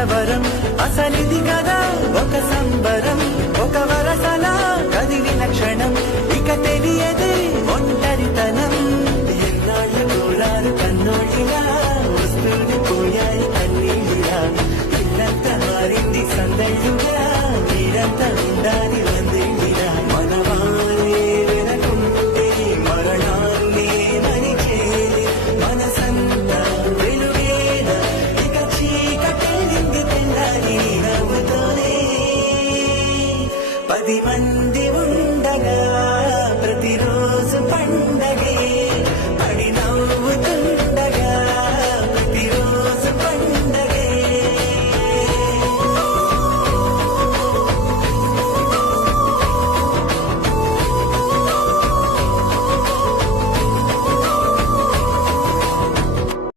కలవరం అసలిది కదా ఒక సంబరం ఒక వరసలా కదిలిన క్షణం ఇక తెలియదే ఒంటరితనం ఎన్నాళ్ళ కోరారు కన్నోళ్ళిలా